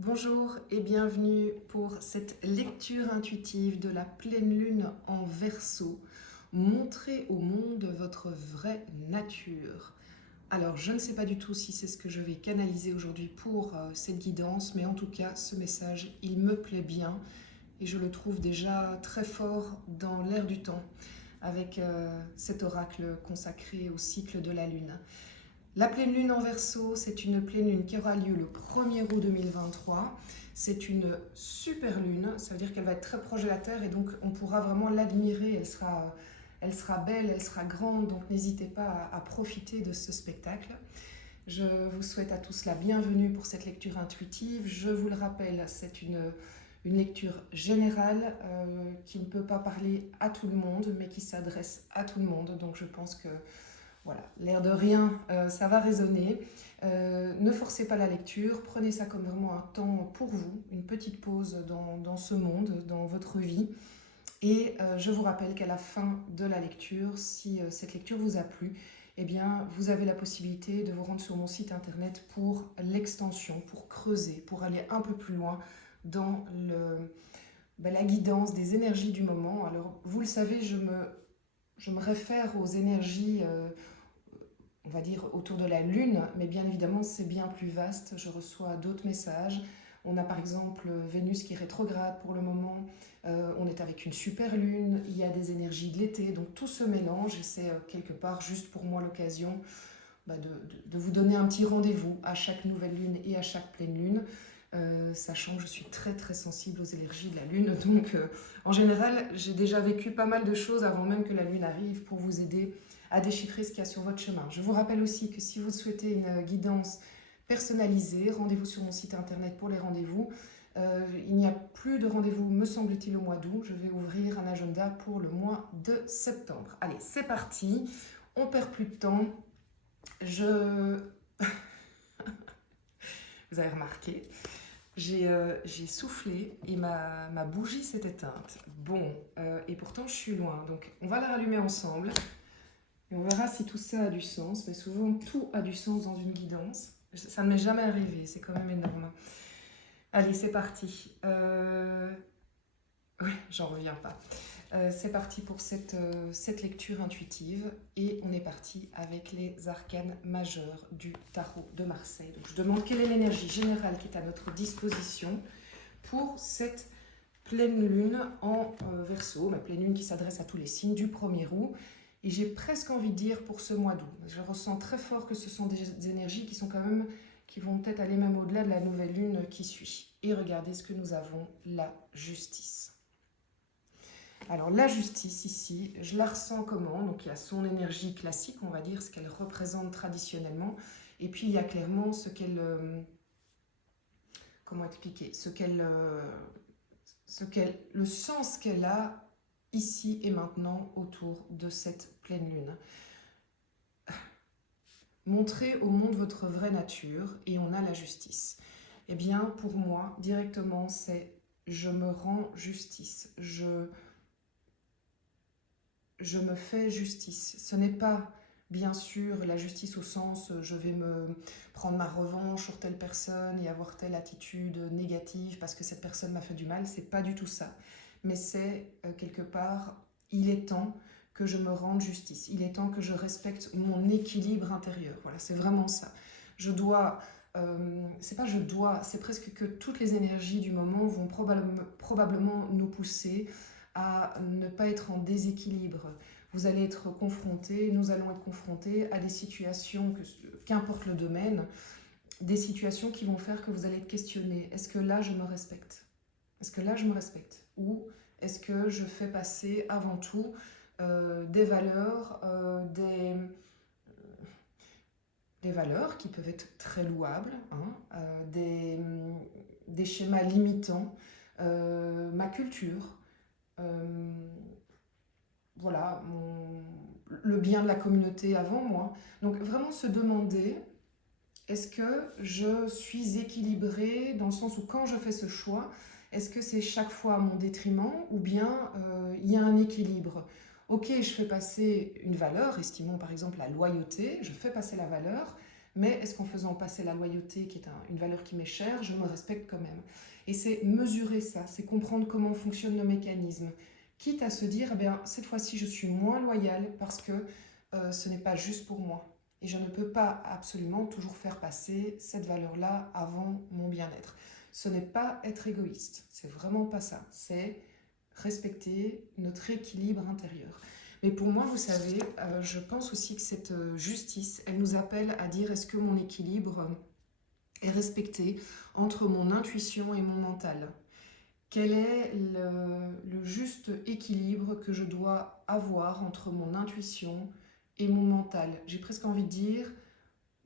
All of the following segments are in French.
Bonjour et bienvenue pour cette lecture intuitive de la pleine lune en Verseau. Montrez au monde votre vraie nature. Alors, je ne sais pas du tout si c'est ce que je vais canaliser aujourd'hui pour cette guidance, mais en tout cas, ce message, il me plaît bien et je le trouve déjà très fort dans l'air du temps avec cet oracle consacré au cycle de la lune. La pleine lune en Verseau, c'est une pleine lune qui aura lieu le 1er août 2023. C'est une super lune, ça veut dire qu'elle va être très proche de la Terre et donc on pourra vraiment l'admirer. Elle sera belle, elle sera grande, donc n'hésitez pas à profiter de ce spectacle. Je vous souhaite à tous la bienvenue pour cette lecture intuitive. Je vous le rappelle, c'est une lecture générale qui ne peut pas parler à tout le monde, mais qui s'adresse à tout le monde. Donc je pense que voilà, l'air de rien, ça va résonner. Ne forcez pas la lecture, prenez ça comme vraiment un temps pour vous, une petite pause dans ce monde, dans votre vie. Et je vous rappelle qu'à la fin de la lecture, si cette lecture vous a plu, eh bien, vous avez la possibilité de vous rendre sur mon site internet pour l'extension, pour creuser, pour aller un peu plus loin dans la guidance des énergies du moment. Alors, vous le savez, je me réfère aux énergies on va dire autour de la Lune, mais bien évidemment c'est bien plus vaste, je reçois d'autres messages. On a par exemple Vénus qui est rétrograde pour le moment, on est avec une super lune, il y a des énergies de l'été, donc tout se mélange et c'est quelque part juste pour moi l'occasion de vous donner un petit rendez-vous à chaque nouvelle lune et à chaque pleine lune. Sachant que je suis très très sensible aux énergies de la lune, donc en général j'ai déjà vécu pas mal de choses avant même que la lune arrive pour vous aider à déchiffrer ce qu'il y a sur votre chemin. Je vous rappelle aussi que si vous souhaitez une guidance personnalisée, rendez-vous sur mon site internet pour les rendez-vous. Il n'y a plus de rendez-vous, me semble-t-il, au mois d'août. Je vais ouvrir un agenda pour le mois de septembre. Allez, c'est parti. On perd plus de temps. Vous avez remarqué, j'ai soufflé et ma bougie s'est éteinte. Bon, et pourtant je suis loin. Donc on va la rallumer ensemble. Et on verra si tout ça a du sens, mais souvent tout a du sens dans une guidance. Ça ne m'est jamais arrivé, c'est quand même énorme. Allez, c'est parti. Ouais, j'en reviens pas. C'est parti pour cette lecture intuitive et on est parti avec les arcanes majeurs du tarot de Marseille. Donc je demande quelle est l'énergie générale qui est à notre disposition pour cette pleine lune en Verseau, ma pleine lune qui s'adresse à tous les signes du 1er août. Et j'ai presque envie de dire pour ce mois d'août. Je ressens très fort que ce sont des énergies qui sont quand même, qui vont peut-être aller même au-delà de la nouvelle lune qui suit. Et regardez ce que nous avons, la justice. Alors la justice ici, je la ressens comment? Donc il y a son énergie classique, on va dire, ce qu'elle représente traditionnellement. Et puis il y a clairement ce qu'elle... comment expliquer? Le sens qu'elle a ici et maintenant autour de cette pleine lune. Montrez au monde votre vraie nature et on a la justice. Eh bien, pour moi, directement, c'est je me rends justice, je me fais justice. Ce n'est pas, bien sûr, la justice au sens je vais me prendre ma revanche sur telle personne et avoir telle attitude négative parce que cette personne m'a fait du mal, c'est pas du tout ça. Mais c'est quelque part, il est temps que je me rende justice. Il est temps que je respecte mon équilibre intérieur. Voilà, c'est vraiment ça. Je dois, c'est pas je dois, c'est presque que toutes les énergies du moment vont probablement nous pousser à ne pas être en déséquilibre. Vous allez être confrontés, nous allons être confrontés à des situations, qu'importe le domaine, des situations qui vont faire que vous allez être questionné. Est-ce que là je me respecte? Est-ce que là je me respecte? Ou est-ce que je fais passer avant tout des valeurs, des valeurs qui peuvent être très louables, hein, des schémas limitants, ma culture, voilà, le bien de la communauté avant moi. Donc vraiment se demander, est-ce que je suis équilibrée dans le sens où quand je fais ce choix, est-ce que c'est chaque fois à mon détriment ou bien il y a un équilibre? Ok, je fais passer une valeur, estimons par exemple la loyauté, je fais passer la valeur, mais est-ce qu'en faisant passer la loyauté, qui est une valeur qui m'est chère, je me respecte quand même? Et c'est mesurer ça, c'est comprendre comment fonctionnent nos mécanismes, quitte à se dire, eh bien, cette fois-ci, je suis moins loyale parce que ce n'est pas juste pour moi. Et je ne peux pas absolument toujours faire passer cette valeur-là avant mon bien-être. Ce n'est pas être égoïste, c'est vraiment pas ça. C'est respecter notre équilibre intérieur. Mais pour moi, vous savez, je pense aussi que cette justice, elle nous appelle à dire est-ce que mon équilibre est respecté entre mon intuition et mon mental? Quel est le juste équilibre que je dois avoir entre mon intuition et mon mental? J'ai presque envie de dire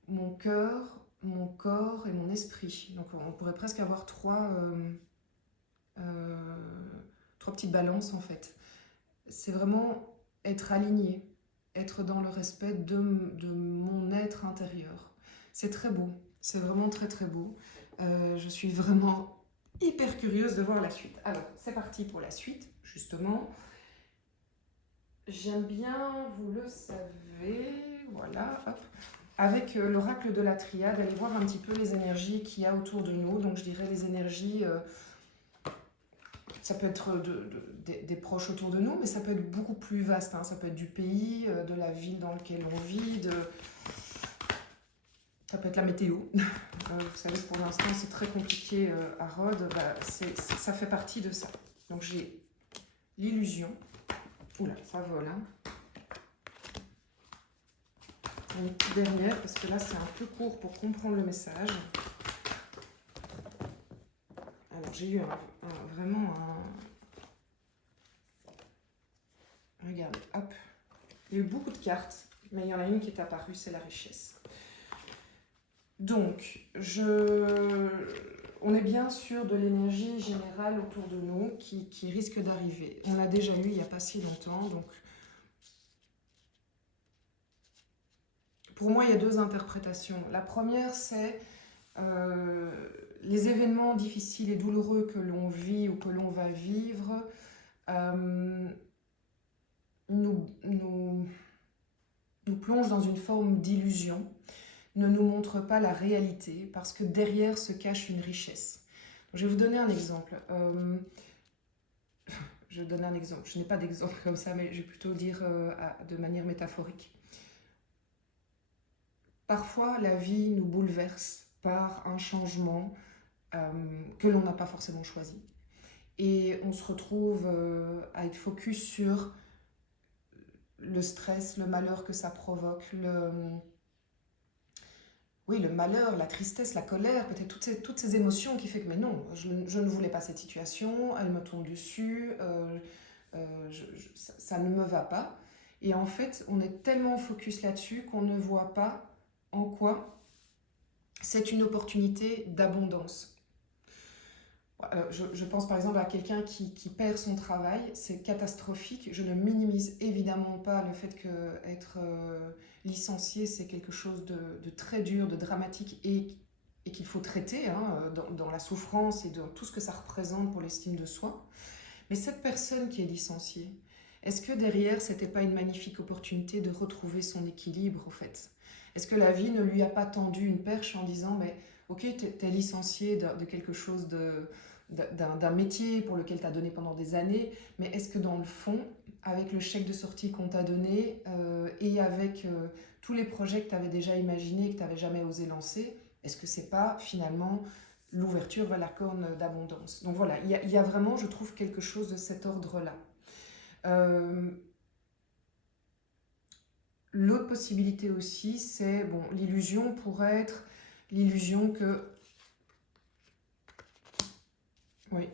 mon cœur, mon corps et mon esprit. Donc on pourrait presque avoir euh, trois petites balances en fait. C'est vraiment être aligné, être dans le respect de mon être intérieur. C'est très beau, c'est vraiment très très beau. Je suis vraiment hyper curieuse de voir la suite. Alors, c'est parti pour la suite, justement. J'aime bien, vous le savez, voilà, hop. Avec l'oracle de la triade, allez voir un petit peu les énergies qu'il y a autour de nous. Donc je dirais les énergies, ça peut être des proches autour de nous, mais ça peut être beaucoup plus vaste. Hein. Ça peut être du pays, de la ville dans laquelle on vit, ça peut être la météo. Vous savez, pour l'instant, c'est très compliqué à Rhodes. Bah, ça fait partie de ça. Donc j'ai l'illusion. Oula, ça vole. Hein. Une petite dernière, parce que là, c'est un peu court pour comprendre le message. Alors, j'ai eu vraiment un... Regardez, hop. Il y a eu beaucoup de cartes, mais il y en a une qui est apparue, c'est la richesse. Donc, on est bien sûr de l'énergie générale autour de nous qui risque d'arriver. On l'a déjà eu il n'y a pas si longtemps, donc... Pour moi, il y a deux interprétations. La première, c'est les événements difficiles et douloureux que l'on vit ou que l'on va vivre nous plongent dans une forme d'illusion, ne nous montrent pas la réalité, parce que derrière se cache une richesse. Je vais vous donner un exemple. Je donne un exemple. Je n'ai pas d'exemple comme ça, mais je vais plutôt dire de manière métaphorique. Parfois, la vie nous bouleverse par un changement que l'on n'a pas forcément choisi. Et on se retrouve à être focus sur le stress, le malheur que ça provoque, le malheur, la tristesse, la colère, peut-être toutes ces émotions qui font que mais non, je ne voulais pas cette situation, elle me tombe dessus, ça ne me va pas. Et en fait, on est tellement focus là-dessus qu'on ne voit pas en quoi c'est une opportunité d'abondance. Je pense par exemple à quelqu'un qui perd son travail, c'est catastrophique. Je ne minimise évidemment pas le fait qu'être licencié, c'est quelque chose de très dur, de dramatique et qu'il faut traiter hein, dans la souffrance et dans tout ce que ça représente pour l'estime de soi. Mais cette personne qui est licenciée, est-ce que derrière, c'était pas une magnifique opportunité de retrouver son équilibre, au fait? Est-ce que la vie ne lui a pas tendu une perche en disant, mais ok, t'es licencié de quelque chose d'un métier pour lequel tu as donné pendant des années, mais est-ce que dans le fond, avec le chèque de sortie qu'on t'a donné et avec tous les projets que tu avais déjà imaginés, que tu n'avais jamais osé lancer, est-ce que c'est pas finalement l'ouverture vers la corne d'abondance? Donc voilà, il y a vraiment, je trouve, quelque chose de cet ordre-là. L'autre possibilité aussi, c'est, bon, l'illusion pourrait être l'illusion que... Oui,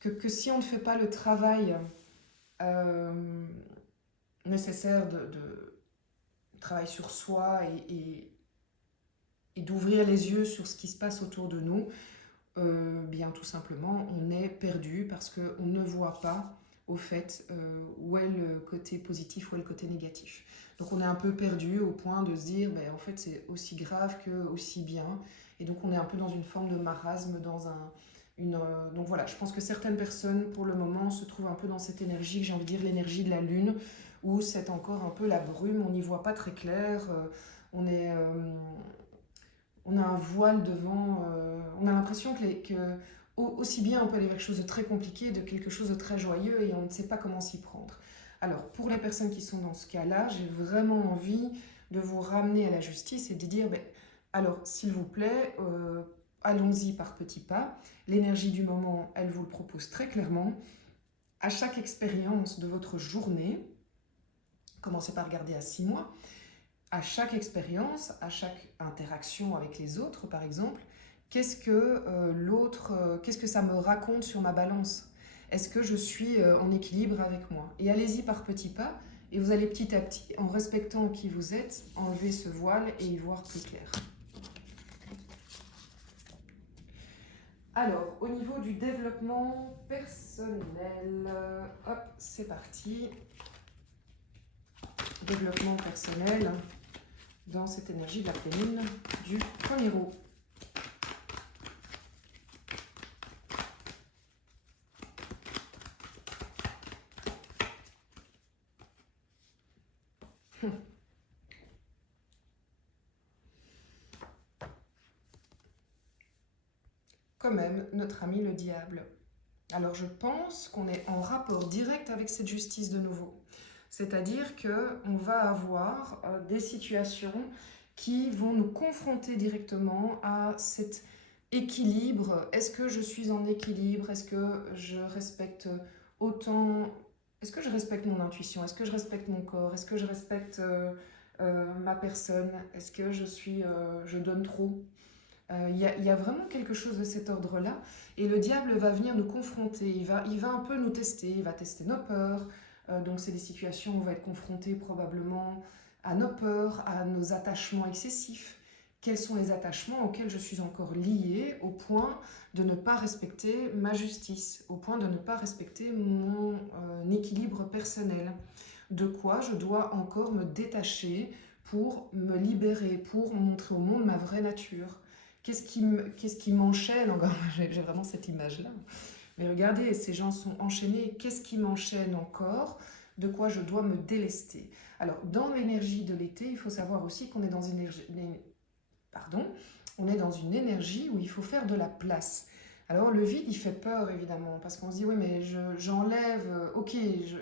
que si on ne fait pas le travail nécessaire de travail sur soi et d'ouvrir les yeux sur ce qui se passe autour de nous, bien tout simplement, on est perdu parce qu'on ne voit pas au fait où est le côté positif, où est le côté négatif. Donc on est un peu perdu au point de se dire, ben, en fait c'est aussi grave que aussi bien, et donc on est un peu dans une forme de marasme, donc voilà, je pense que certaines personnes pour le moment se trouvent un peu dans cette énergie, que j'ai envie de dire l'énergie de la lune, où c'est encore un peu la brume, on n'y voit pas très clair, on est... on a un voile devant, on a l'impression aussi bien on peut aller vers quelque chose de très compliqué, de quelque chose de très joyeux et on ne sait pas comment s'y prendre. Alors pour les personnes qui sont dans ce cas-là, j'ai vraiment envie de vous ramener à la justice et de dire, ben, alors s'il vous plaît, allons-y par petits pas. L'énergie du moment, elle vous le propose très clairement. À chaque expérience de votre journée, commencez par regarder à 6 mois, à chaque expérience, à chaque interaction avec les autres, par exemple, qu'est-ce que ça me raconte sur ma balance? Est-ce que je suis en équilibre avec moi? Et allez-y par petits pas, et vous allez petit à petit, en respectant qui vous êtes, enlever ce voile et y voir plus clair. Alors, au niveau du développement personnel, hop, c'est parti. Développement personnel dans cette énergie de la pleine lune du premier roue. Quand même, notre ami le diable. Alors je pense qu'on est en rapport direct avec cette justice de nouveau. C'est-à-dire qu'on va avoir des situations qui vont nous confronter directement à cet équilibre. Est-ce que je suis en équilibre? Est-ce que je respecte autant... Est-ce que je respecte mon intuition? Est-ce que je respecte mon corps? Est-ce que je respecte ma personne? Est-ce que je donne trop? Il y a vraiment quelque chose de cet ordre-là. Et le diable va venir nous confronter, il va un peu nous tester, il va tester nos peurs. Donc c'est des situations où on va être confronté probablement à nos peurs, à nos attachements excessifs. Quels sont les attachements auxquels je suis encore liée au point de ne pas respecter ma justice, au point de ne pas respecter mon équilibre personnel? De quoi je dois encore me détacher pour me libérer, pour montrer au monde ma vraie nature? Qu'est-ce qui m'enchaîne encore? J'ai vraiment cette image-là. Mais regardez, ces gens sont enchaînés. Qu'est-ce qui m'enchaîne encore? De quoi je dois me délester? Alors, dans l'énergie de l'été, il faut savoir aussi qu'on est dans une énergie, pardon, on est dans une énergie où il faut faire de la place. Alors, le vide, il fait peur, évidemment, parce qu'on se dit, oui, mais j'enlève, ok,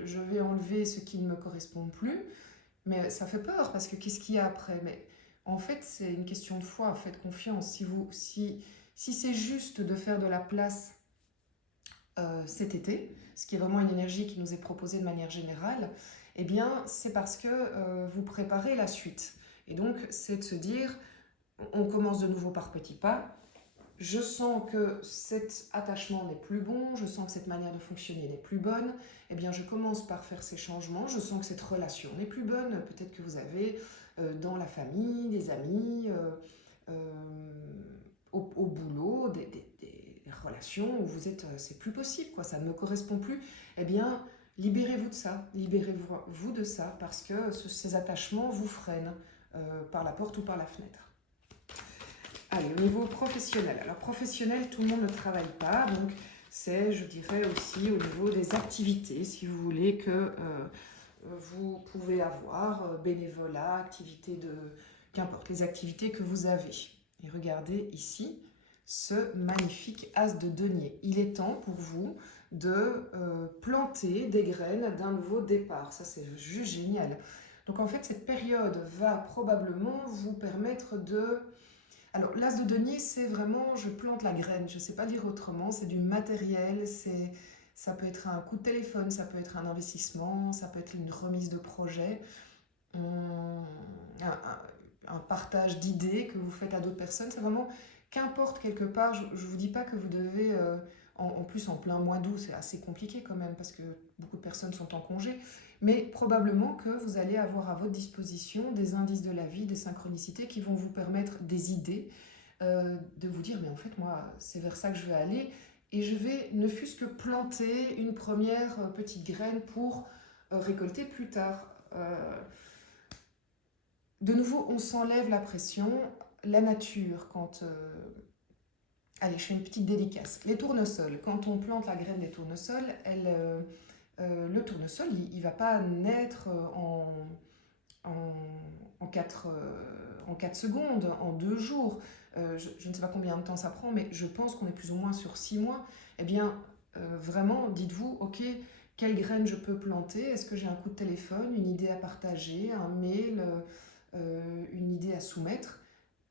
je vais enlever ce qui ne me correspond plus, mais ça fait peur, parce que qu'est-ce qu'il y a après? Mais en fait, c'est une question de foi, faites confiance. Si c'est juste de faire de la place cet été, ce qui est vraiment une énergie qui nous est proposée de manière générale, eh bien, c'est parce que vous préparez la suite. Et donc, c'est de se dire, on commence de nouveau par petits pas. Je sens que cet attachement n'est plus bon, je sens que cette manière de fonctionner n'est plus bonne, eh bien je commence par faire ces changements, je sens que cette relation n'est plus bonne, peut-être que vous avez dans la famille, des amis, au boulot, des relations où vous êtes, c'est plus possible, quoi, ça ne me correspond plus, eh bien libérez-vous de ça, libérez-vous de ça, parce que ces attachements vous freinent par la porte ou par la fenêtre. Allez, au niveau professionnel. Alors professionnel, tout le monde ne travaille pas, donc c'est, je dirais aussi, au niveau des activités, si vous voulez, que vous pouvez avoir, bénévolat, activités de... qu'importe, les activités que vous avez. Et regardez ici, ce magnifique as de denier. Il est temps pour vous de planter des graines d'un nouveau départ. Ça, c'est juste génial. Donc en fait, cette période va probablement vous permettre de... Alors, l'as de denier, c'est vraiment, je plante la graine, je ne sais pas dire autrement, c'est du matériel, ça peut être un coup de téléphone, ça peut être un investissement, ça peut être une remise de projet, un, un partage d'idées que vous faites à d'autres personnes, c'est vraiment, qu'importe quelque part, je ne vous dis pas que vous devez, en plus en plein mois d'août, c'est assez compliqué quand même, parce que beaucoup de personnes sont en congé, mais probablement que vous allez avoir à votre disposition des indices de la vie, des synchronicités qui vont vous permettre des idées, de vous dire, mais en fait, moi, c'est vers ça que je veux aller, et je vais ne fût-ce que planter une première petite graine pour récolter plus tard. De nouveau, on s'enlève la pression. La nature, quand... allez, je fais une petite dédicace. Les tournesols, quand on plante la graine des tournesols, le tournesol, il ne va pas naître en 4 secondes, en 2 jours. je ne sais pas combien de temps ça prend, mais je pense qu'on est plus ou moins sur 6 mois. Eh bien, vraiment, dites-vous, ok, quelle graine je peux planter? Est-ce que j'ai un coup de téléphone, une idée à partager, un mail, une idée à soumettre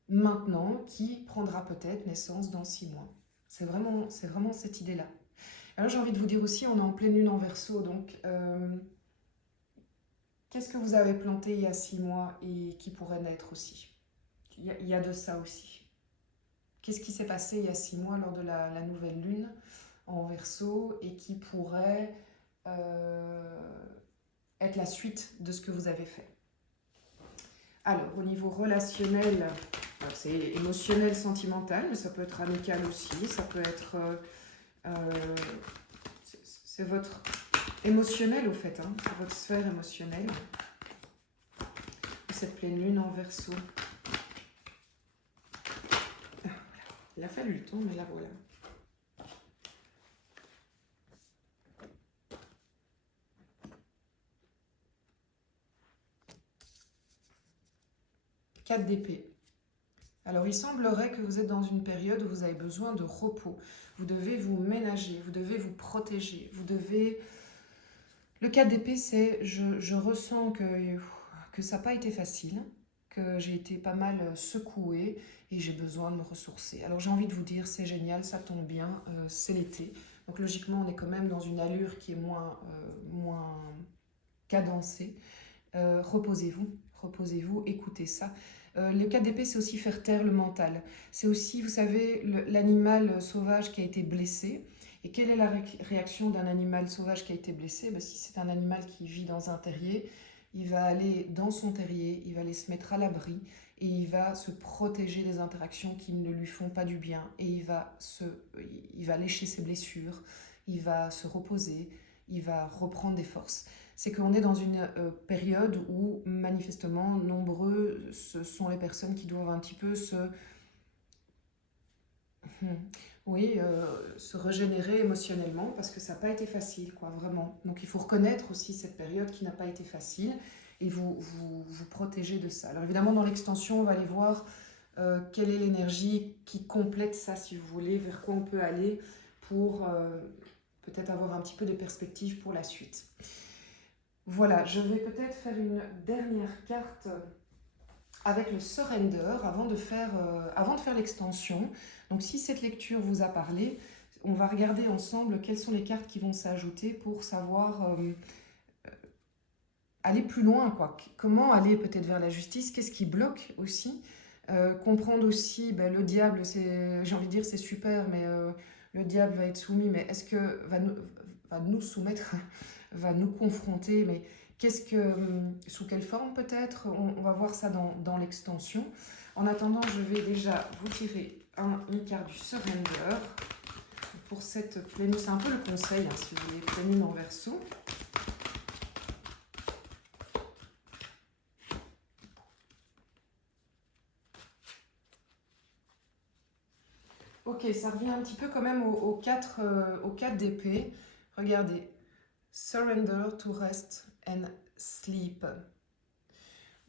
maintenant qui prendra peut-être naissance dans 6 mois? C'est vraiment cette idée-là. Alors j'ai envie de vous dire aussi, on est en pleine lune en Verseau, donc qu'est-ce que vous avez planté il y a 6 mois et qui pourrait naître aussi? Il y a de ça aussi. Qu'est-ce qui s'est passé il y a 6 mois lors de la nouvelle lune en Verseau et qui pourrait être la suite de ce que vous avez fait? Alors, au niveau relationnel, c'est émotionnel, sentimental, mais ça peut être amical aussi, ça peut être... c'est votre émotionnel au fait, hein, c'est votre sphère émotionnelle. Cette pleine lune en Verseau. Il a fallu le temps, mais là voilà. Quatre d'épée. Alors il semblerait que vous êtes dans une période où vous avez besoin de repos. Vous devez vous ménager, vous devez vous protéger, vous devez... Le 4 d'épée, c'est je ressens que ça n'a pas été facile, que j'ai été pas mal secouée et j'ai besoin de me ressourcer. Alors j'ai envie de vous dire, c'est génial, ça tombe bien, c'est l'été. Donc logiquement, on est quand même dans une allure qui est moins cadencée. Reposez-vous, reposez-vous, écoutez ça. Le 4 d'épée, c'est aussi faire taire le mental. C'est aussi, vous savez, l'animal sauvage qui a été blessé. Et quelle est la réaction d'un animal sauvage qui a été blessé? Si c'est un animal qui vit dans un terrier, il va aller dans son terrier, il va aller se mettre à l'abri et il va se protéger des interactions qui ne lui font pas du bien. Et il va lécher ses blessures, il va se reposer, il va reprendre des forces. C'est qu'on est dans une période où manifestement nombreux ce sont les personnes qui doivent un petit peu se régénérer émotionnellement parce que ça n'a pas été facile, quoi, vraiment. Donc il faut reconnaître aussi cette période qui n'a pas été facile et vous protéger de ça. Alors évidemment, dans l'extension, on va aller voir quelle est l'énergie qui complète ça, si vous voulez, vers quoi on peut aller pour peut-être avoir un petit peu de perspective pour la suite. Voilà, je vais peut-être faire une dernière carte avec le surrender avant de faire l'extension. Donc si cette lecture vous a parlé, on va regarder ensemble quelles sont les cartes qui vont s'ajouter pour savoir aller plus loin, quoi. Comment aller peut-être vers la justice, qu'est-ce qui bloque aussi. Comprendre aussi, le diable, j'ai envie de dire c'est super, mais le diable va être soumis, mais est-ce que va nous soumettre, va nous confronter, mais sous quelle forme peut-être, on va voir ça dans l'extension. En attendant, je vais déjà vous tirer une carte du surrender pour cette pleine lune. C'est un peu le conseil, hein, si vous voulez, pleine lune en Verseau. Ok, ça revient un petit peu quand même aux 4 d'épée. Regardez. Surrender to rest and sleep.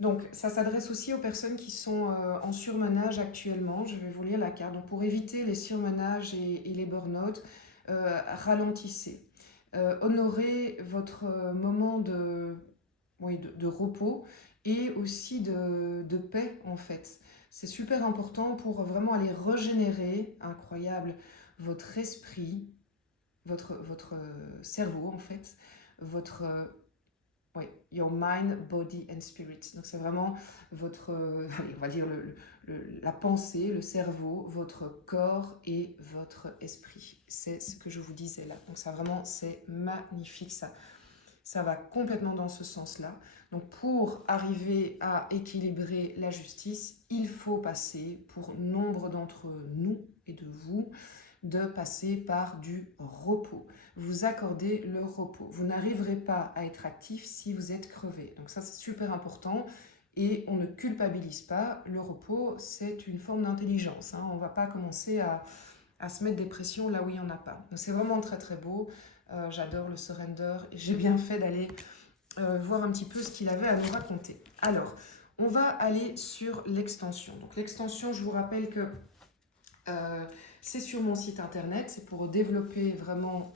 Donc, ça s'adresse aussi aux personnes qui sont en surmenage actuellement. Je vais vous lire la carte. Donc, pour éviter les surmenages et les burn-out, ralentissez. Honorez votre moment de repos et aussi de paix, en fait. C'est super important pour vraiment aller régénérer, incroyable, votre esprit, votre cerveau, en fait, your mind, body and spirit. Donc c'est vraiment votre, on va dire la pensée, le cerveau, votre corps et votre esprit. C'est ce que je vous disais là. Donc ça vraiment, c'est magnifique, ça va complètement dans ce sens-là. Donc pour arriver à équilibrer la justice, il faut passer, pour nombre d'entre nous et de vous, de passer par du repos. Vous accordez le repos. Vous n'arriverez pas à être actif si vous êtes crevé. Donc ça, c'est super important. Et on ne culpabilise pas. Le repos, c'est une forme d'intelligence. On ne va pas commencer à se mettre des pressions là où il n'y en a pas. Donc c'est vraiment très très beau. J'adore le surrender. J'ai bien fait d'aller voir un petit peu ce qu'il avait à nous raconter. Alors, on va aller sur l'extension. Donc l'extension, je vous rappelle que c'est sur mon site internet, c'est pour développer vraiment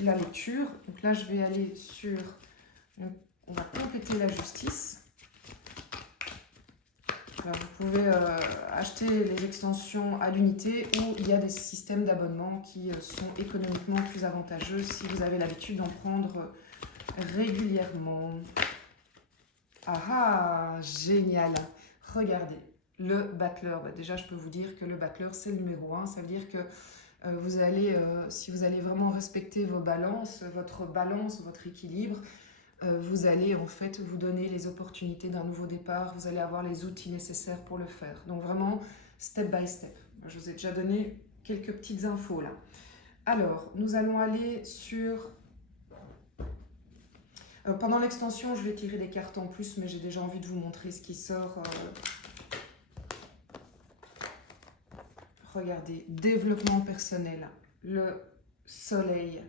la lecture. Donc là, je vais aller sur, on va compléter la justice. Alors, vous pouvez acheter les extensions à l'unité ou il y a des systèmes d'abonnement qui sont économiquement plus avantageux si vous avez l'habitude d'en prendre régulièrement. Ah ah, génial! Regardez, le battleur. Bah, déjà, je peux vous dire que le battleur, c'est le numéro 1. Ça veut dire que vous allez, si vous allez vraiment respecter vos balances, votre équilibre, vous allez en fait vous donner les opportunités d'un nouveau départ, vous allez avoir les outils nécessaires pour le faire. Donc vraiment, step by step. Je vous ai déjà donné quelques petites infos là. Alors, nous allons aller sur... pendant l'extension, je vais tirer des cartes en plus, mais j'ai déjà envie de vous montrer ce qui sort. Regardez, développement personnel, le soleil,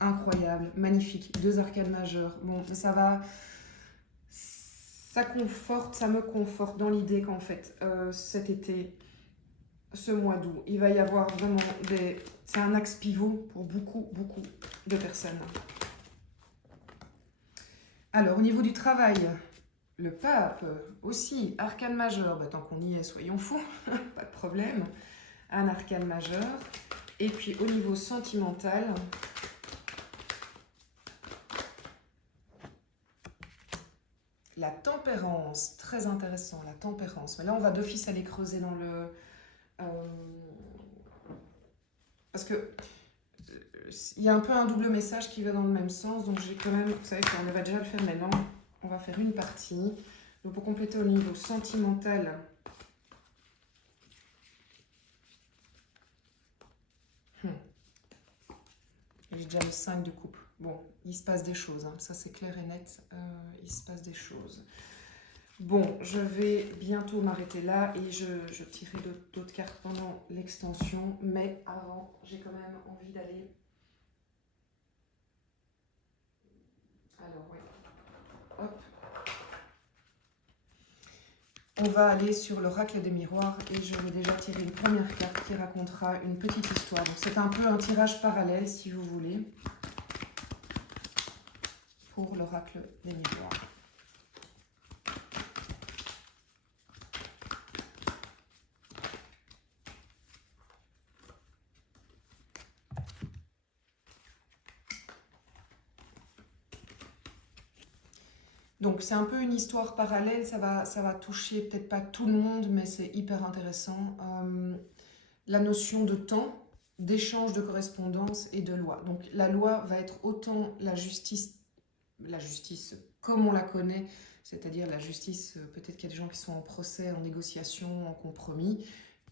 incroyable, magnifique, 2 arcanes majeures. Bon, ça va, ça me conforte dans l'idée qu'en fait, cet été, ce mois d'août, il va y avoir vraiment c'est un axe pivot pour beaucoup de personnes. Alors, au niveau du travail, le pape, aussi, arcane majeur, bah, tant qu'on y est, soyons fous, pas de problème, un arcane majeur. Et puis, au niveau sentimental, la tempérance, très intéressant, la tempérance. Mais là, on va d'office aller creuser dans le... parce que il y a un peu un double message qui va dans le même sens, donc j'ai quand même... Vous savez qu'on va déjà le faire maintenant. On va faire une partie. Donc, pour compléter au niveau sentimental... J'ai déjà le 5 de coupe. Bon, il se passe des choses, hein. Ça c'est clair et net, il se passe des choses. Bon, je vais bientôt m'arrêter là et je tirerai d'autres cartes pendant l'extension. Mais avant, j'ai quand même envie d'aller... Alors, oui. Hop. On va aller sur l'oracle des miroirs et je vais déjà tirer une première carte qui racontera une petite histoire. Donc c'est un peu un tirage parallèle si vous voulez pour l'oracle des miroirs. Donc c'est un peu une histoire parallèle, ça va toucher peut-être pas tout le monde, mais c'est hyper intéressant. La notion de temps, d'échange de correspondance et de loi. Donc la loi va être autant la justice comme on la connaît, c'est-à-dire la justice, peut-être qu'il y a des gens qui sont en procès, en négociation, en compromis,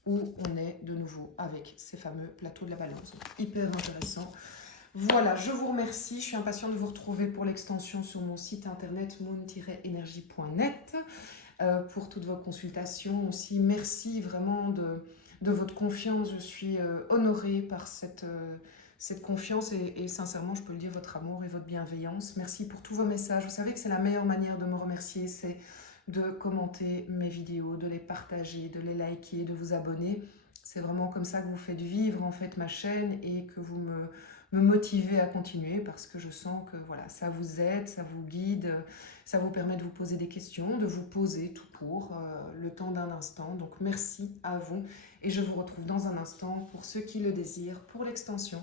où on est de nouveau avec ces fameux plateaux de la balance. Donc, hyper intéressant. Voilà, je vous remercie. Je suis impatiente de vous retrouver pour l'extension sur mon site internet moon-energie.net pour toutes vos consultations aussi. Merci vraiment de votre confiance. Je suis honorée par cette confiance et sincèrement, je peux le dire, votre amour et votre bienveillance. Merci pour tous vos messages. Vous savez que c'est la meilleure manière de me remercier, c'est de commenter mes vidéos, de les partager, de les liker, de vous abonner. C'est vraiment comme ça que vous faites vivre en fait ma chaîne et que vous me motivez à continuer parce que je sens que voilà, ça vous aide, ça vous guide, ça vous permet de vous poser des questions, de vous poser tout pour le temps d'un instant. Donc merci à vous et je vous retrouve dans un instant pour ceux qui le désirent pour l'extension.